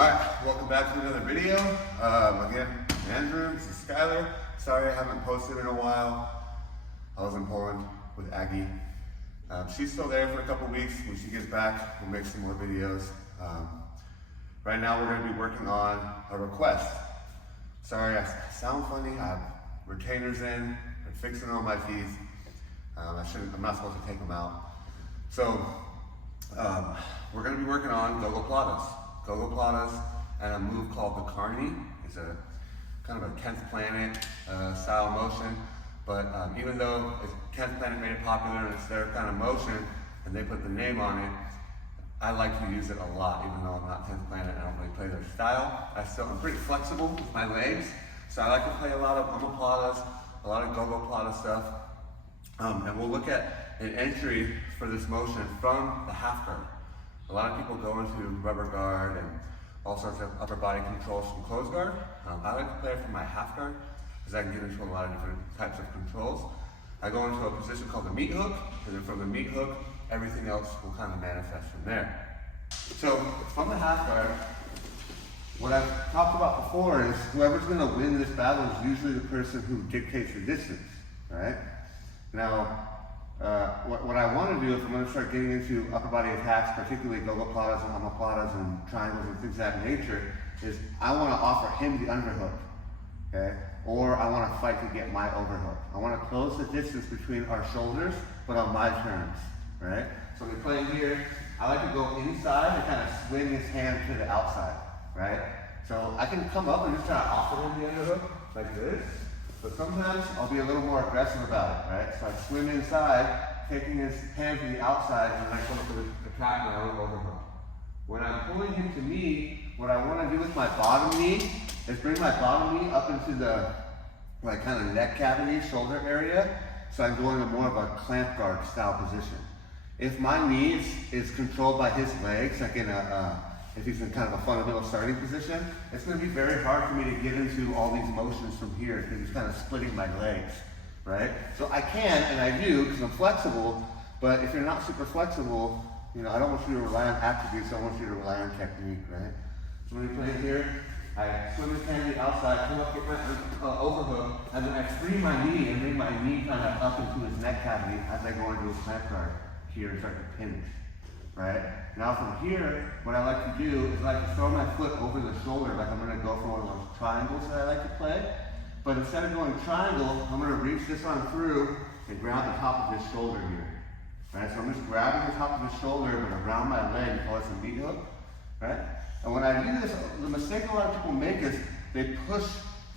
Alright, welcome back to another video. Again, Andrew, this is Skylar. Sorry I haven't posted in a while. I was in Poland with Aggie. She's still there for a couple weeks. When she gets back, we'll make some more videos. Right now we're going to be working on a request. Sorry, I sound funny. I have retainers in. I'm fixing all my teeth. I'm not supposed to take them out. So, we're going to be working on gogoplatas and a move called the carni. It's a kind of a 10th planet style motion, but even though 10th planet made it popular and it's their kind of motion and they put the name on it, I like to use it a lot. Even though I'm not 10th planet, I don't really play their style. I'm pretty flexible with my legs, so I like to play a lot of omoplatas, a lot of gogoplata stuff. And we'll look at an entry for this motion from the half guard. A lot of people go into rubber guard and all sorts of upper body controls from close guard. I like to play it from my half guard because I can get into a lot of different types of controls. I go into a position called the meat hook, and then from the meat hook, everything else will kind of manifest from there. So from the half guard, what I've talked about before is whoever's going to win this battle is usually the person who dictates the distance, right? Now, what I want to do if I'm going to start getting into upper body attacks, particularly gogoplatas and omoplatas and triangles and things of that nature, is I want to offer him the underhook, okay? Or I want to fight to get my overhook. I want to close the distance between our shoulders, but on my terms, right? So when we're playing here, I like to go inside and kind of swing his hand to the outside, right? So I can come up and just try to offer him the underhook like this. But sometimes I'll be a little more aggressive about it, right? So I swim inside, taking his hand to the outside, and then I come up to the trap and I look overhook. When I'm pulling him to me, what I want to do with my bottom knee is bring my bottom knee up into the kind of neck cavity, shoulder area, so I'm going to more of a clamp guard style position. If my knee is controlled by his legs, like if he's in kind of a fundamental starting position, it's going to be very hard for me to get into all these motions from here because he's kind of splitting my legs, right? So I can, and I do, because I'm flexible, but if you're not super flexible, I don't want you to rely on attributes, I want you to rely on technique, right? So when you play here, I swim his hand to the outside, come up, get my overhook, and then I free my knee and bring my knee kind of up into his neck cavity as I go into a clamp guard here and start to pinch. Right? Now from here, what I like to do is I like to throw my foot over the shoulder like I'm going to go for one of those triangles that I like to play. But instead of going triangle, I'm going to reach this arm through and grab the top of his shoulder here. Right? So I'm just grabbing the top of his shoulder but around my leg, we call this a meat hook. Right? And when I do this, the mistake a lot of people make is they push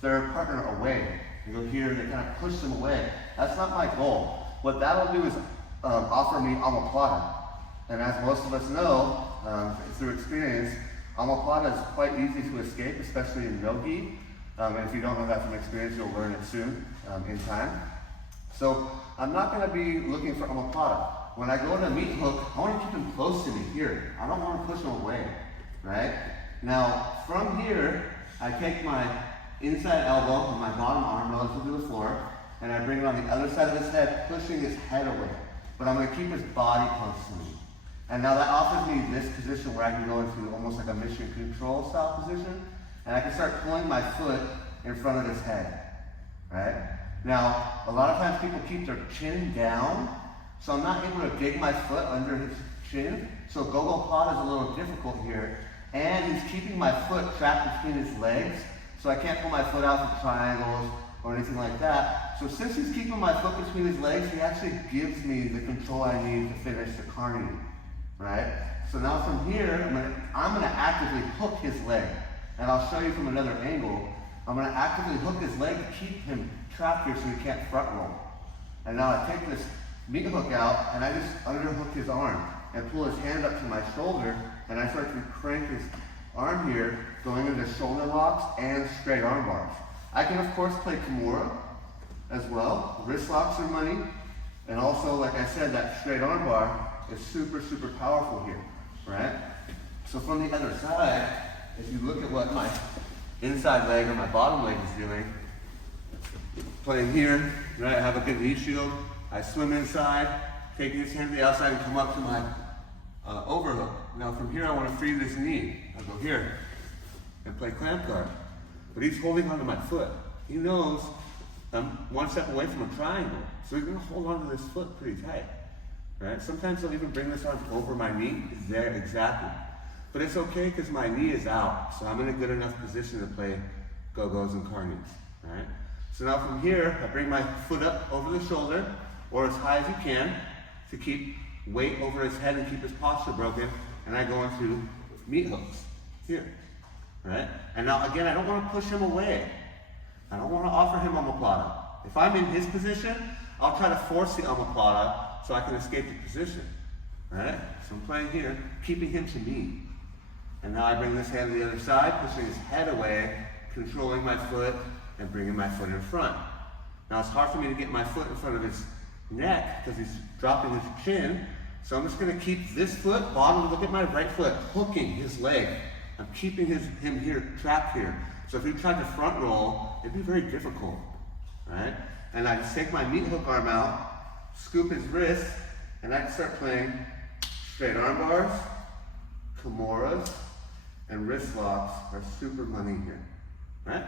their partner away. You go here and they kind of push them away. That's not my goal. What that'll do is offer me omoplata. And as most of us know, through experience, omoplata is quite easy to escape, especially in no-gi. And if you don't know that from experience, you'll learn it soon, in time. So I'm not going to be looking for omoplata. When I go to meat hook, I want to keep him close to me here. I don't want to push him away, right? Now, from here, I take my inside elbow and my bottom arm relative to the floor, and I bring it on the other side of his head, pushing his head away. But I'm going to keep his body close to me. And now that offers me this position where I can go into almost like a mission control style position, and I can start pulling my foot in front of his head, right? Now, a lot of times people keep their chin down, so I'm not able to dig my foot under his chin, so gogoplata is a little difficult here, and he's keeping my foot trapped between his legs, so I can't pull my foot out for triangles or anything like that. So since he's keeping my foot between his legs, he actually gives me the control I need to finish the carni. Right? So now from here, I'm going to actively hook his leg. And I'll show you from another angle. I'm going to actively hook his leg to keep him trapped here so he can't front roll. And now I take this meat hook out and I just underhook his arm and pull his hand up to my shoulder and I start to crank his arm here, going into shoulder locks and straight arm bars. I can of course play kimura as well. Wrist locks are money. And also, like I said, that straight arm bar is super, super powerful here, right? So from the other side, if you look at what my inside leg or my bottom leg is doing, playing here, right, I have a good knee shield, I swim inside, take this hand to the outside and come up to my overhook. Now from here I want to free this knee. I go here, and play clamp guard. But he's holding onto my foot. He knows I'm one step away from a triangle, so he's gonna hold onto this foot pretty tight. Right? Sometimes I'll even bring this arm over my knee. It's there exactly. But it's okay because my knee is out, so I'm in a good enough position to play Gogos and Carnis. Right? So now from here, I bring my foot up over the shoulder, or as high as you can, to keep weight over his head and keep his posture broken, and I go into meat hooks here. Right? And now again, I don't want to push him away. I don't want to offer him omoplata. If I'm in his position, I'll try to force the omoplata so I can escape the position. Right? So I'm playing here, keeping him to me. And now I bring this hand to the other side, pushing his head away, controlling my foot, and bringing my foot in front. Now it's hard for me to get my foot in front of his neck because he's dropping his chin. So I'm just going to keep this foot, bottom, look at my right foot, hooking his leg. I'm keeping him here, trapped here. So if he tried to front roll, it'd be very difficult, right? And I just take my meat hook arm out, scoop his wrist, and I can start playing straight arm bars, kimuras, and wrist locks are super money here, right?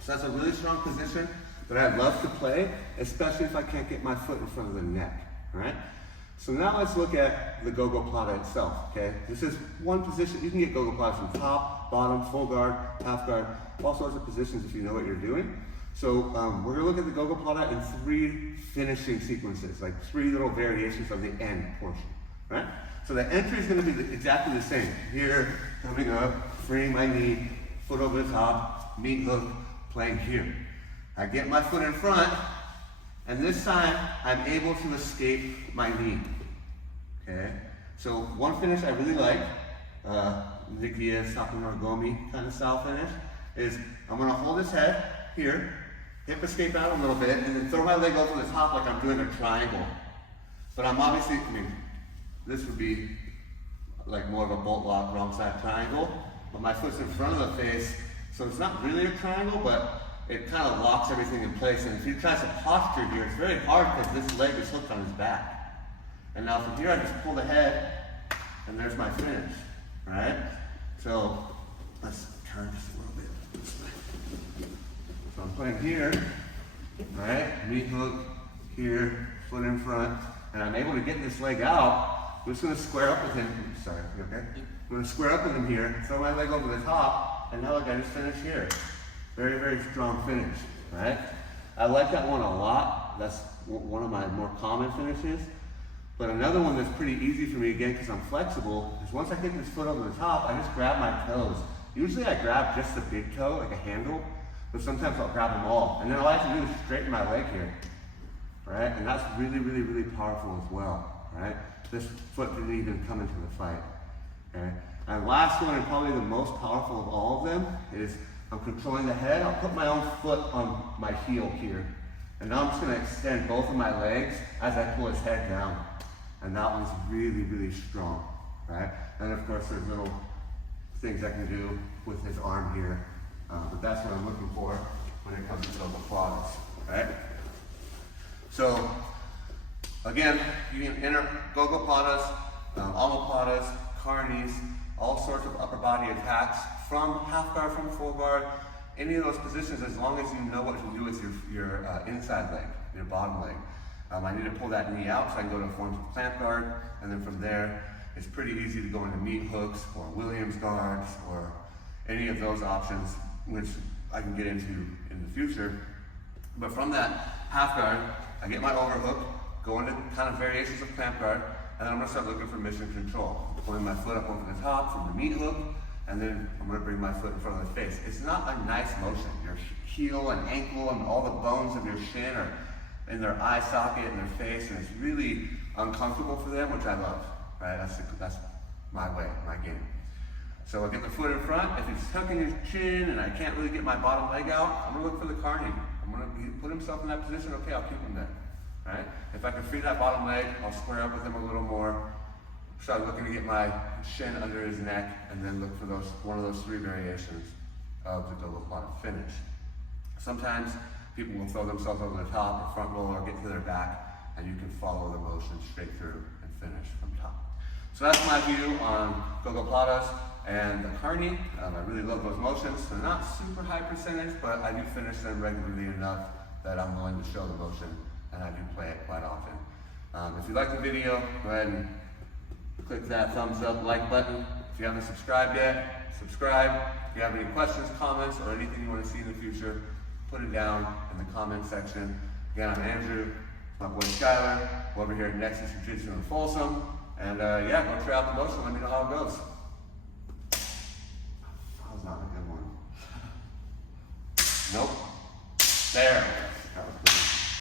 So that's a really strong position that I love to play, especially if I can't get my foot in front of the neck, right? So now let's look at the gogoplata itself, okay? This is one position. You can get gogoplatas from top, bottom, full guard, half guard, all sorts of positions if you know what you're doing. So we're gonna look at the gogoplata in 3 finishing sequences, like 3 little variations of the end portion, right? So the entry is gonna be exactly the same. Here, coming up, freeing my knee, foot over the top, meat hook, playing here. I get my foot in front, and this time, I'm able to escape my knee, okay? So one finish I really like, Nikia Sakunogomi kind of style finish, is I'm gonna hold his head here, hip escape out a little bit, and then throw my leg over the top like I'm doing a triangle. But I'm obviously, this would be like more of a bolt lock, wrong side triangle, but my foot's in front of the face, so it's not really a triangle, but it kind of locks everything in place. And if he tries to posture here, it's very hard because this leg is hooked on his back. And now from here, I just pull the head, and there's my finish, right? So let's turn just a little bit this way. So I'm playing here, right? Meat hook here, foot in front, and I'm able to get this leg out. I'm just going to square up with him. Sorry, you okay? I'm going to square up with him here, throw my leg over the top, and now look, I just finish here. Very, very strong finish, right? I like that one a lot. That's one of my more common finishes. But another one that's pretty easy for me, again, because I'm flexible, is once I get this foot over the top, I just grab my toes. Usually I grab just the big toe, like a handle, but sometimes I'll grab them all. And then all I have to do is straighten my leg here, right? And that's really, really, really powerful as well, right? This foot didn't even come into the fight, okay? And last one, and probably the most powerful of all of them, is I'm controlling the head. I'll put my own foot on my heel here. And now I'm just going to extend both of my legs as I pull his head down. And that one's really, really strong, right? And of course, there's little things I can do with his arm here. But that's what I'm looking for when it comes to gogoplatas, right? So, again, you can enter gogoplatas, omoplatas, carnis, all sorts of upper body attacks from half guard, from full guard, any of those positions, as long as you know what to do with your inside leg, your bottom leg. I need to pull that knee out so I can go to forms of clamp guard, and then from there, it's pretty easy to go into meat hooks or Williams guards or any of those options, which I can get into in the future. But from that half guard, I get my overhook, go into kind of variations of clamp guard, and then I'm gonna start looking for mission control. Pulling my foot up over the top from the meat hook, and then I'm gonna bring my foot in front of the face. It's not a nice motion. Your heel and ankle and all the bones of your shin are in their eye socket and their face, and it's really uncomfortable for them, which I love, right? That's my way, my game. So I get the foot in front. If he's tucking his chin and I can't really get my bottom leg out, I'm gonna look for the carni. I'm gonna put himself in that position, okay, I'll keep him there, right? If I can free that bottom leg, I'll square up with him a little more, start looking to get my shin under his neck, and then look for one of those 3 variations of the gogoplata finish. Sometimes people will throw themselves over the top or front roll or get to their back, and you can follow the motion straight through and finish from top. So that's my view on gogoplatas and the carni. I really love those motions. They're not super high percentage, but I do finish them regularly enough that I'm willing to show the motion, and I do play it quite often. If you like the video, go ahead and click that thumbs up, like button. If you haven't subscribed yet, subscribe. If you have any questions, comments, or anything you want to see in the future, put it down in the comment section. Again, I'm Andrew, my boy Skylar. We're over here at Nexus Jiu-Jitsu in Folsom. And yeah, go try out the motion, let me know how it goes. That was not a good one. Nope. There.